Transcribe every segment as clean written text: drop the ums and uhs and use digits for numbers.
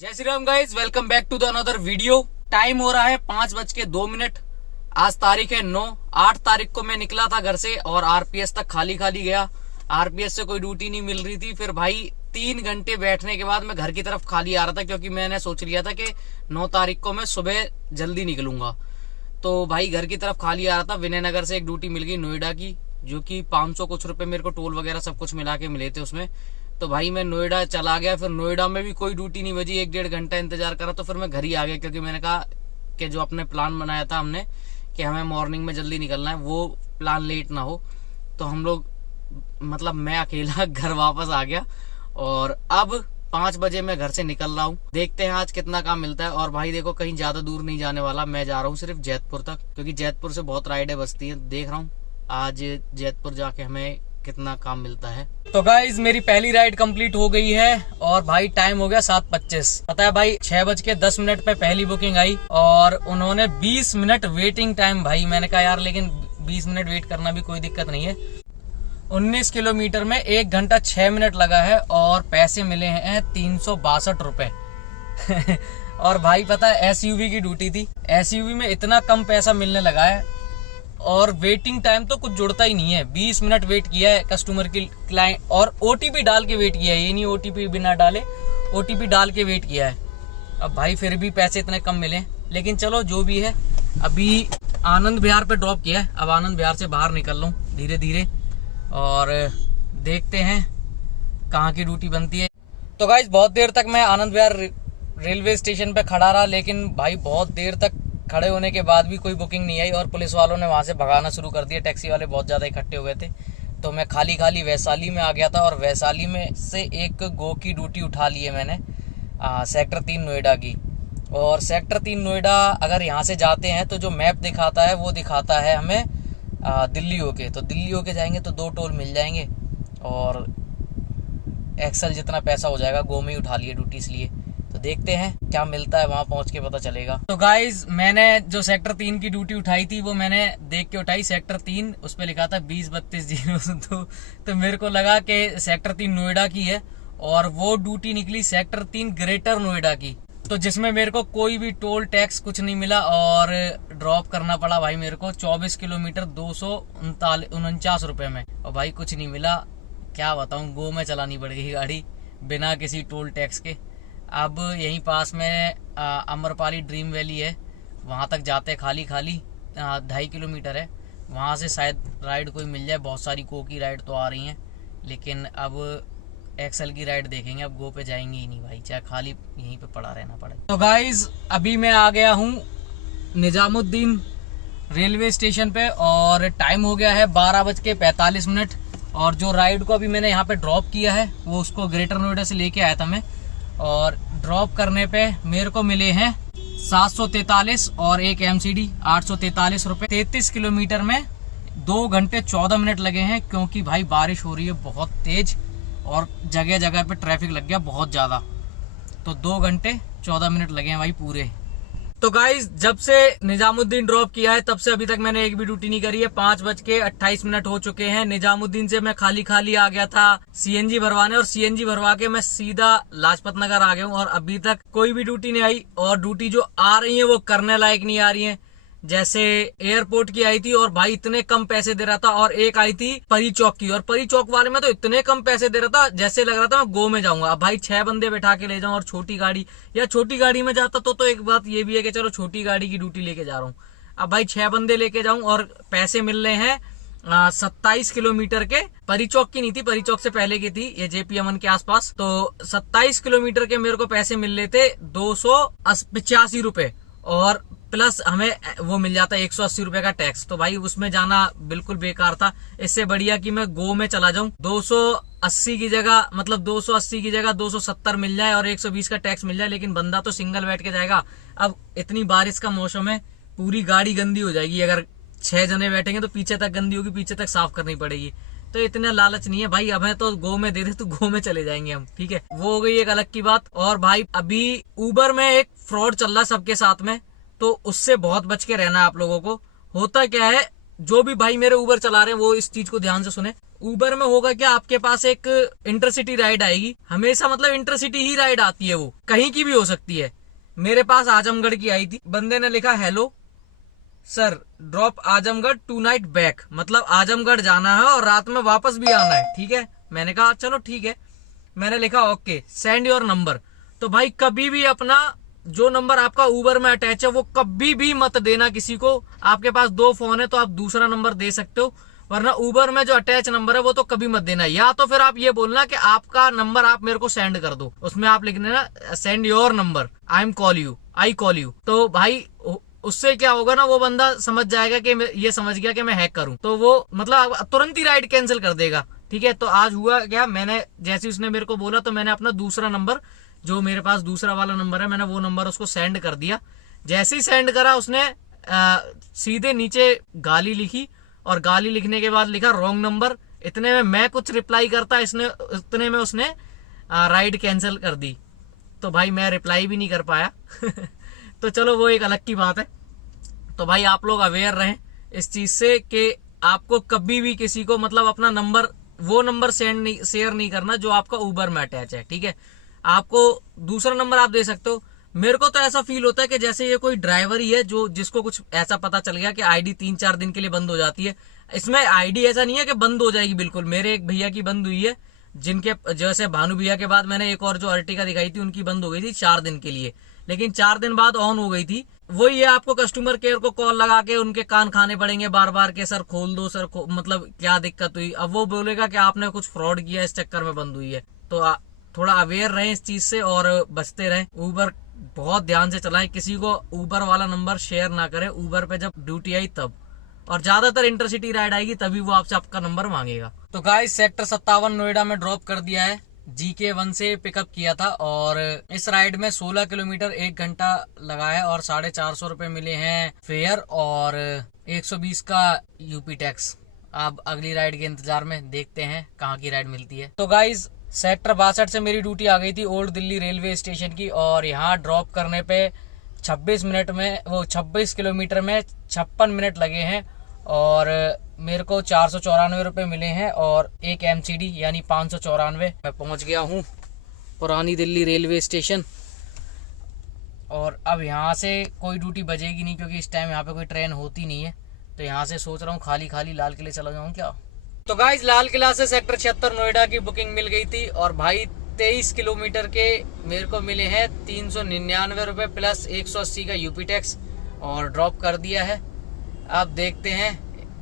जय Shri Ram guys, welcome back to the another video. Time हो रहा है 5:02। आज तारीख है 8 तारीख को मैं निकला था घर से और आरपीएस तक खाली खाली गया। आरपीएस से कोई ड्यूटी नहीं मिल रही थी। फिर भाई 3 घंटे बैठने के बाद मैं घर की तरफ खाली आ रहा था, क्योंकि मैंने सोच लिया था कि 9 तारीख को मैं सुबह जल्दी निकलूंगा। तो भाई घर की तरफ खाली आ रहा था। विनयनगर से एक ड्यूटी मिल गई नोएडा की, जो कि 500 कुछ रुपए मेरे को टोल वगैरह सब कुछ मिला के मिले थे उसमें। तो भाई मैं नोएडा चला गया। फिर नोएडा में भी कोई ड्यूटी नहीं बजी, 1-1.5 घंटा इंतजार करा। तो फिर मैं घर ही आ गया, क्योंकि मैंने कहा कि जो अपने प्लान बनाया था हमने कि हमें मॉर्निंग में जल्दी निकलना है, वो प्लान लेट ना हो। तो हम लोग मतलब मैं अकेला घर वापस आ गया और अब 5 बजे मैं घर से निकल रहा हूँ। देखते हैं आज कितना काम मिलता है। और भाई देखो, कहीं ज्यादा दूर नहीं जाने वाला, मैं जा रहा हूँ सिर्फ जैतपुर तक, क्योंकि जैतपुर से बहुत राइडें बसती हैं। देख रहा हूँ आज जैतपुर जाके हमें कितना काम मिलता है। तो गाइज मेरी पहली राइड कंप्लीट हो गई है और भाई टाइम हो गया 7:25। पता है भाई 6:10 पे पहली बुकिंग आई और उन्होंने 20 मिनट वेटिंग टाइम। भाई मैंने कहा यार, लेकिन 20 मिनट वेट करना भी कोई दिक्कत नहीं है। 19 किलोमीटर में 1 घंटा 6 मिनट लगा है और पैसे मिले हैं 362 रुपए। और भाई पता है एसयूवी की ड्यूटी थी। एसयूवी में इतना कम पैसा मिलने लगा है और वेटिंग टाइम तो कुछ जुड़ता ही नहीं है। 20 मिनट वेट किया है कस्टमर की क्लाइंट, और ओटीपी डाल के वेट किया है। ये नहीं ओटीपी बिना डाले, ओटीपी डाल के वेट किया है। अब भाई फिर भी पैसे इतने कम मिले, लेकिन चलो जो भी है। अभी आनंद विहार पे ड्रॉप किया है, अब आनंद विहार से बाहर निकल लूं धीरे धीरे और देखते हैं कहाँ की ड्यूटी बनती है। तो गाइस बहुत देर तक मैं आनंद विहार रेलवे स्टेशन पे खड़ा रहा, लेकिन भाई बहुत देर तक खड़े होने के बाद भी कोई बुकिंग नहीं आई और पुलिस वालों ने वहां से भगाना शुरू कर दिया। टैक्सी वाले बहुत ज्यादा इकट्ठे हो गए थे। तो मैं खाली खाली वैशाली में आ गया था और वैशाली में से एक गो की ड्यूटी उठा ली है मैंने, सेक्टर 3 नोएडा की। और सेक्टर 3 नोएडा अगर यहाँ से जाते हैं तो जो मैप दिखाता है वो दिखाता है हमें दिल्ली होके। तो दिल्ली होके जाएंगे तो 2 टोल मिल जाएंगे और एक्सल जितना पैसा हो जाएगा। गो में ही उठा लिए ड्यूटी इसलिए। तो देखते हैं क्या मिलता है, वहां पहुंच के पता चलेगा। तो गाइज मैंने जो सेक्टर 3 की ड्यूटी उठाई थी वो मैंने देख के उठाई। सेक्टर 3 उस पे लिखा था 20-32-0। तो मेरे को लगा कि सेक्टर 3 नोएडा की है और वो ड्यूटी निकली सेक्टर 3 ग्रेटर नोएडा की। तो जिसमें मेरे को कोई भी टोल टैक्स कुछ नहीं मिला और ड्रॉप करना पड़ा भाई मेरे को 24 किलोमीटर 249 रुपए में। और भाई कुछ नहीं मिला, क्या बताऊं। गो में चलानी पड़ गई गाड़ी बिना किसी टोल टैक्स के। अब यहीं पास में अमरपाली ड्रीम वैली है, वहां तक जाते खाली खाली 2.5 किलोमीटर है। वहां से शायद राइड कोई मिल जाए। बहुत सारी गो की राइड तो आ रही हैं, लेकिन अब एक्सल की राइड देखेंगे। अब गो पे जाएंगे ही नहीं भाई, चाहे खाली यहीं पे पड़ा रहना पड़े। तो गाइज अभी मैं आ गया हूँ निजामुद्दीन रेलवे स्टेशन पे और टाइम हो गया है 12:45। और जो राइड को अभी मैंने यहाँ पे ड्रॉप किया है वो उसको ग्रेटर नोएडा से लेके आया था मैं। और ड्रॉप करने पे मेरे को मिले हैं 743 और एक एमसीडी 843 रुपए। 33 किलोमीटर में 2 घंटे 14 मिनट लगे हैं, क्योंकि भाई बारिश हो रही है बहुत तेज और जगह जगह पे ट्रैफिक लग गया बहुत ज्यादा। तो 2 घंटे 14 मिनट लगे हैं भाई पूरे। तो गाइज जब से निजामुद्दीन ड्रॉप किया है तब से अभी तक मैंने एक भी ड्यूटी नहीं करी है। 5:28 हो चुके हैं। निजामुद्दीन से मैं खाली खाली आ गया था सीएनजी भरवाने और सीएनजी भरवा के मैं सीधा लाजपत नगर आ गया हूँ और अभी तक कोई भी ड्यूटी नहीं आई। और ड्यूटी जो आ रही है वो करने लायक नहीं आ रही है। जैसे एयरपोर्ट की आई थी और भाई इतने कम पैसे दे रहा था, और एक आई थी परी चौक की और परी चौक वाले में तो इतने कम पैसे दे रहा था जैसे लग रहा था मैं गो में जाऊंगा। अब भाई 6 बंदे बैठा के ले जाऊं और छोटी गाड़ी, या छोटी गाड़ी में जाता तो एक बात ये भी है कि चलो छोटी गाड़ी की ड्यूटी लेके जा रहा हूँ। अब भाई 6 बंदे लेके जाऊं और पैसे मिल रहे हैं 27 किलोमीटर के। परी चौक की नहीं थी, परी चौक से पहले की थी, ये जेपी अमन के आसपास। तो 27 किलोमीटर के मेरे को पैसे मिल रहे थे 285 रुपए और प्लस हमें वो मिल जाता है 180 रुपए का टैक्स। तो भाई उसमें जाना बिल्कुल बेकार था। इससे बढ़िया कि मैं गो में चला जाऊं। 280 की जगह, मतलब 280 की जगह 270 मिल जाए और 120 का टैक्स मिल जाए, लेकिन बंदा तो सिंगल बैठ के जाएगा। अब इतनी बारिश का मौसम है, पूरी गाड़ी गंदी हो जाएगी। अगर 6 जने बैठेंगे तो पीछे तक गंदी होगी, पीछे तक साफ करनी पड़ेगी। तो इतना लालच नहीं है भाई। अब है तो गो में दे दे तो गो में चले जाएंगे हम, ठीक है। वो हो गई एक अलग की बात। और भाई अभी उबर में एक फ्रॉड चल रहा है सबके साथ में, तो उससे बहुत बच के रहना है आप लोगों को। होता क्या है, जो भी भाई मेरे उबर चला रहे हैं वो इस चीज को ध्यान से सुने। उबर में होगा क्या, आपके पास एक इंटरसिटी राइड आएगी हमेशा, मतलब इंटरसिटी ही राइड आती है, वो कहीं की भी हो सकती है। मेरे पास आजमगढ़ की आई थी, बंदे ने लिखा hello sir drop Azamgarh 2 night back, मतलब आजमगढ़ जाना है और रात में वापस भी आना है, ठीक है। मैंने कहा चलो ठीक है, मैंने लिखा ओके सेंड योर नंबर। तो भाई कभी भी अपना जो नंबर आपका उबर में अटैच है वो कभी भी मत देना किसी को। आपके पास 2 फोन है तो आप दूसरा नंबर दे सकते हो, वरना उबर में जो अटैच नंबर है वो तो कभी मत देना। या तो फिर आप ये बोलना कि आपका नंबर आप मेरे को सेंड कर दो, उसमें आप लिखने ना send your number, I call you. तो भाई उससे क्या होगा ना, वो बंदा समझ जाएगा कि ये समझ गया कि मैं हैक करूं, तो वो मतलब तुरंत ही राइड कैंसिल कर देगा, ठीक है। तो आज हुआ क्या, मैंने जैसे उसने मेरे को बोला तो मैंने अपना दूसरा नंबर, जो मेरे पास दूसरा वाला नंबर है, मैंने वो नंबर उसको सेंड कर दिया। जैसे ही सेंड करा उसने सीधे नीचे गाली लिखी और गाली लिखने के बाद लिखा रॉन्ग नंबर। इतने में मैं कुछ रिप्लाई करता, इतने में उसने राइड कैंसिल कर दी। तो भाई मैं रिप्लाई भी नहीं कर पाया तो चलो वो एक अलग की बात है। तो भाई आप लोग अवेयर रहें इस चीज से कि आपको कभी भी किसी को मतलब अपना नंबर, वो नंबर शेयर नहीं करना जो आपका उबर में अटैच है, ठीक है। आपको दूसरा नंबर आप दे सकते हो। मेरे को तो ऐसा फील होता है कि जैसे ये कोई ड्राइवर ही है जो जिसको कुछ ऐसा पता चल गया कि आईडी 3-4 दिन के लिए बंद हो जाती है। इसमें आईडी ऐसा नहीं है कि बंद हो जाएगी बिल्कुल। मेरे एक भैया की बंद हुई है, जिनके जैसे भानु भैया के बाद मैंने एक और जो अर्टिगा दिखाई थी उनकी बंद हो गई थी 4 दिन के लिए, लेकिन 4 दिन बाद ऑन हो गई थी। वही है, आपको कस्टमर केयर को कॉल लगा के उनके कान खाने पड़ेंगे बार बार के सर खोल दो सर मतलब क्या दिक्कत हुई। अब वो बोलेगा कि आपने कुछ फ्रॉड किया इस चक्कर में बंद हुई है। तो थोड़ा अवेयर रहें इस चीज से और बचते रहें। उबर बहुत ध्यान से चलाएं, किसी को उबर वाला नंबर शेयर ना करें उबर पे जब ड्यूटी आई तब, और ज्यादातर इंटरसिटी राइड आएगी तभी वो आपसे आपका नंबर मांगेगा। तो गाइस सेक्टर 57 नोएडा में ड्रॉप कर दिया है, GK1 से पिकअप किया था और इस राइड में 16 किलोमीटर 1 घंटा लगा है और 450 रुपए मिले हैं फेयर और 120 का यूपी टैक्स। अब अगली राइड के इंतजार में देखते हैं कहाँ की राइड मिलती है। तो गाइज सेक्टर 62 से मेरी ड्यूटी आ गई थी ओल्ड दिल्ली रेलवे स्टेशन की और यहाँ ड्रॉप करने पे 26 किलोमीटर में 56 मिनट लगे हैं और मेरे को 494 रुपए मिले हैं और एक MCD यानी 594। मैं पहुंच गया हूँ पुरानी दिल्ली रेलवे स्टेशन और अब यहाँ से कोई ड्यूटी बजेगी नहीं क्योंकि इस टाइम यहाँ पे कोई ट्रेन होती नहीं है। तो यहाँ से सोच रहा हूँ खाली खाली लाल किले चला जाऊँ क्या। तो गाइस लाल किला से सेक्टर 76 नोएडा की बुकिंग मिल गई थी और भाई 23 किलोमीटर के मेरे को मिले हैं 399 रुपए प्लस 180 का यूपी टैक्स और ड्रॉप कर दिया है। अब देखते हैं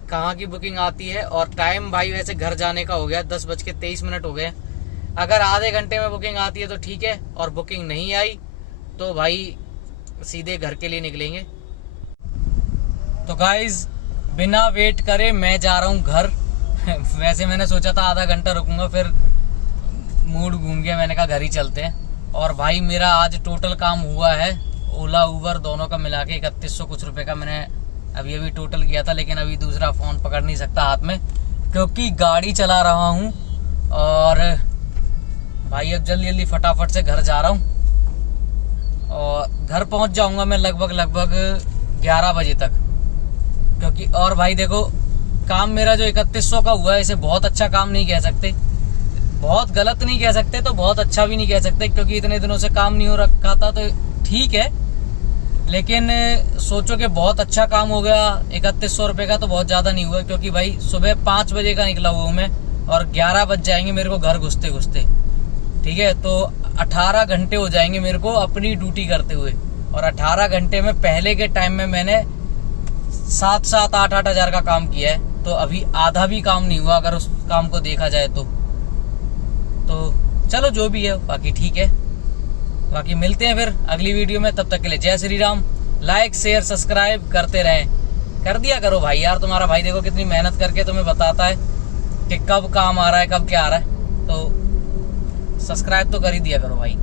कहाँ की बुकिंग आती है और टाइम भाई वैसे घर जाने का हो गया 10:23 हो गए। अगर आधे घंटे में बुकिंग आती है तो ठीक है और बुकिंग नहीं आई तो भाई सीधे घर के लिए निकलेंगे। तो गाइज बिना वेट करे मैं जा रहा हूँ घर वैसे मैंने सोचा था आधा घंटा रुकूंगा, फिर मूड घूम गया, मैंने कहा घर ही चलते हैं। और भाई मेरा आज टोटल काम हुआ है ओला उबर दोनों का मिला के 3100 कुछ रुपए का मैंने अभी टोटल किया था, लेकिन अभी दूसरा फोन पकड़ नहीं सकता हाथ में क्योंकि गाड़ी चला रहा हूँ। और भाई अब जल्दी फटाफट से घर जा रहा हूँ और घर पहुँच जाऊँगा मैं लगभग 11 बजे तक क्योंकि और भाई देखो काम मेरा जो 3100 का हुआ है इसे बहुत अच्छा काम नहीं कह सकते, बहुत गलत नहीं कह सकते तो बहुत अच्छा भी नहीं कह सकते क्योंकि इतने दिनों से काम नहीं हो रखा था तो ठीक है, लेकिन सोचो कि बहुत अच्छा काम हो गया। 3100 रुपए का तो बहुत ज्यादा नहीं हुआ क्योंकि भाई सुबह 5 बजे का निकला हुआ हूँ मैं और 11 बज जाएंगे मेरे को घर घुसते घुसते, ठीक है। तो 18 घंटे हो जाएंगे मेरे को अपनी ड्यूटी करते हुए और 18 घंटे में पहले के टाइम में मैंने 7-8 हजार का काम किया है तो अभी आधा भी काम नहीं हुआ अगर उस काम को देखा जाए तो चलो जो भी है बाकी ठीक है। बाकी मिलते हैं फिर अगली वीडियो में, तब तक के लिए जय Shri Ram. Like share subscribe करते रहें, कर दिया करो भाई यार, तुम्हारा भाई देखो कितनी मेहनत करके तुम्हें बताता है कि कब काम आ रहा है कब क्या आ रहा है, तो सब्सक्राइब तो कर ही दिया करो भाई।